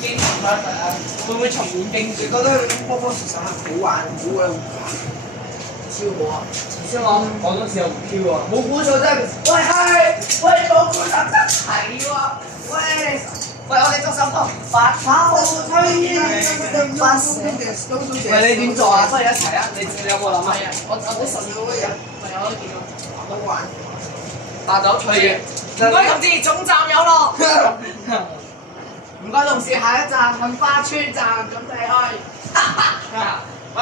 經會唔會重現經典？你覺得波波其實係好玩，好鬼好超好啊！先講廣東時有胡 Q 啊！冇估錯真係，喂係，喂冇估錯真係喎，喂。喂，我哋捉手拖，白跑推煙，發射。喂，你點做啊？不如一齊啊！你有冇諗啊？我實要嘅嘢，我都見到，好玩。八九吹嘅。唔該同志，總站有咯。唔該同事，下一站杏花村站，準備去。喂，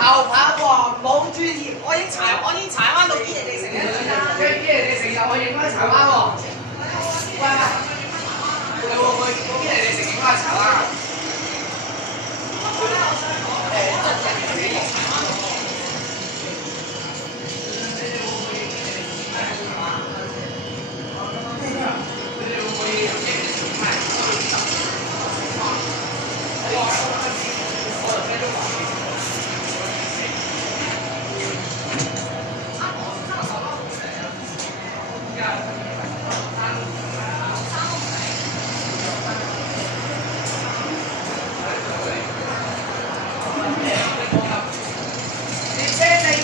後跑王冇專業，我已經柴灣到堅尼地城啦。堅尼地城又去影翻柴灣喎。喂。你會唔會邊人哋食影花茶啊？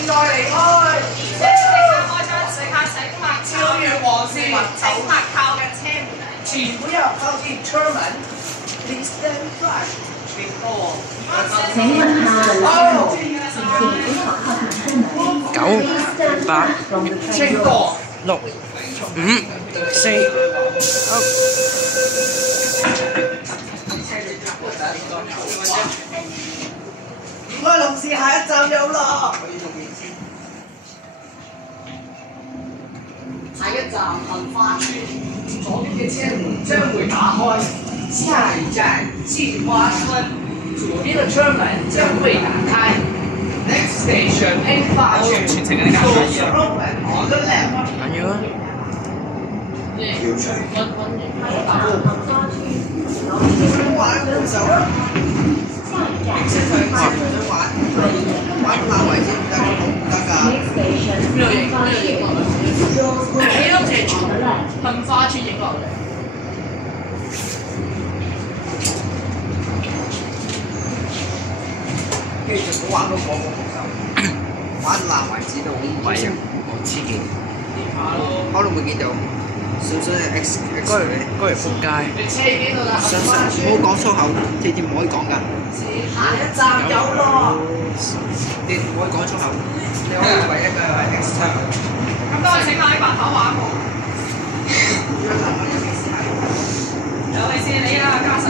再離開，超越黃線，請勿靠近車門，前不要靠近車門。Please stand back。請問下車門，前不要靠近車門。9、8、7、6、5、4、唔該，同事，下一站有啦。下一站杏花村，左邊嘅車門將會打開。下一站杏花村，左邊嘅車門將會打開。Next station 杏花村，Doors open on the left。緊要啊！玩扶手啊！玩爛位置唔得㗎。邊度影落嚟？幾多隻杏花村影落嚟？跟住唔好玩到個扶手，玩爛位置都好鬼啊！我知嘅，可能會見到少少嘅 X 嗰條仆街，相信唔好講粗口，呢啲唔可以講㗎。下一站有咯，你唔可以講粗口，你可以唯一嘅係 X 槍。咁多請下啲白頭玩喎。尤其是你啊，嘉實。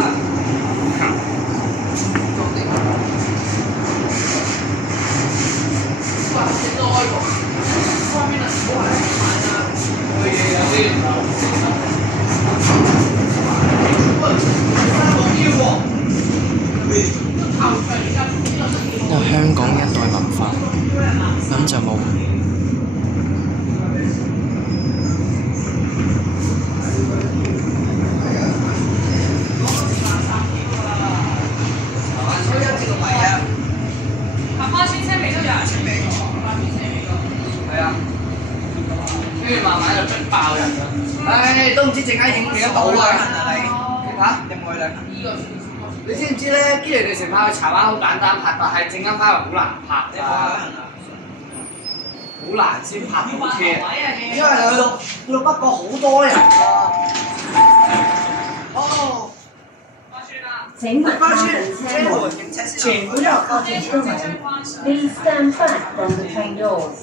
哇！整多喎，方面啊，唔好係買啦，會有啲因為香港一代文化，咁就冇。慢慢就逼爆人啦！唉，都唔知陣間影幾多度啊！嚇，有冇去兩？你知唔知咧？堅尼地城拍去柴灣好簡單拍，但係陣間翻嚟好難拍啊！好難先拍到嘅，因為去到北角好多人啊！哦，請勿靠近車門，前不要靠近車門。Please stand back from the train doors。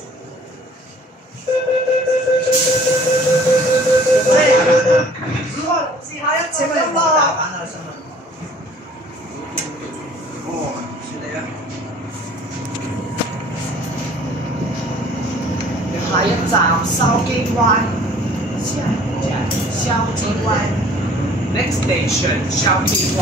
試下一隻咁啦。哦，算你啦。下一站筲箕灣，下一站筲箕灣。Next station 筲箕灣。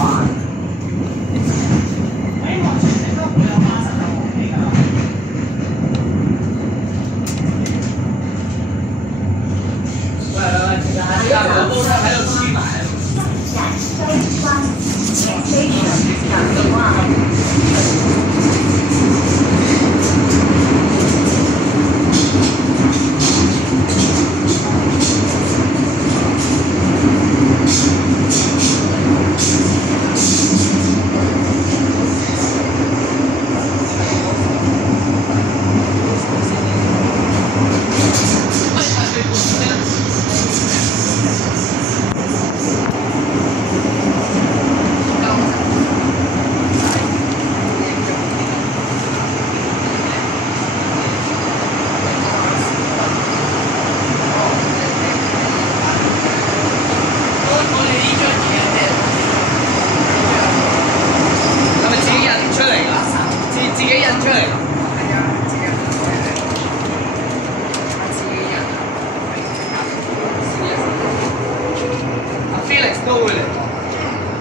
都會嚟喎。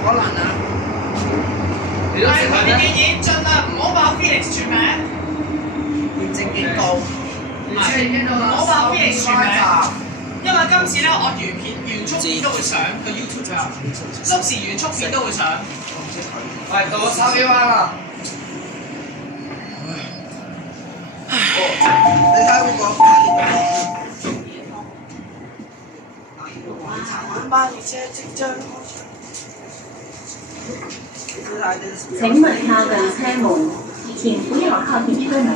可能啊。你都係佢哋嘅演進啊，唔好爆 Felix 全名。驗證警告。唔好爆 Felix 全名。因為今次咧，我原速片都會上個 YouTube 上，縮時原速片都會上。喂，到咗筲箕灣啦！你睇嗰個茶晚班列車即將開場。請勿靠近車門，請不要靠近車門。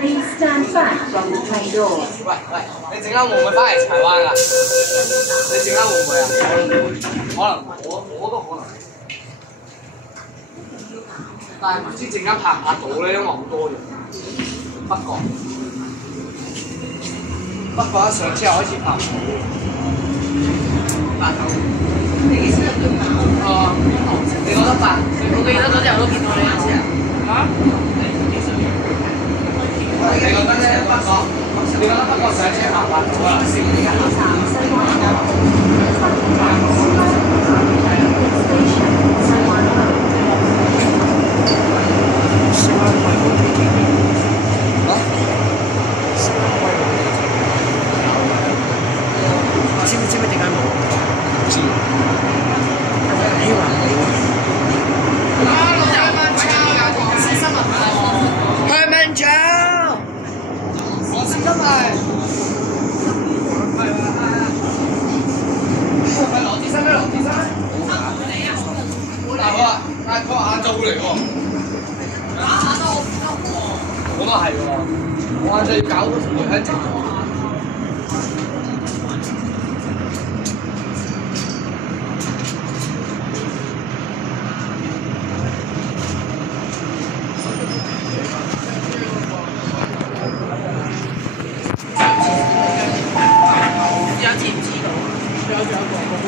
Please stand back from the train doors. 喂，你陣間會唔會翻嚟柴灣㗎？你陣間會唔會啊？可能我都可能。但係唔知陣間拍唔拍到咧，因為好多人。不過一上之後開始拍唔到。拍到。你幾時入到拍？哦，你覺得拍？我記得嗰日我都見到你一次啊。嚇？你覺得咧？北角？你覺得北角上車拍唔拍到啊？知唔知點解冇？唔知。你話冇？香蚊醬。我先得咪。係羅志生咩？羅志生？大哥啊，大哥晏晝會嚟喎。我都係喎，我晏晝要搞到同佢喺直播。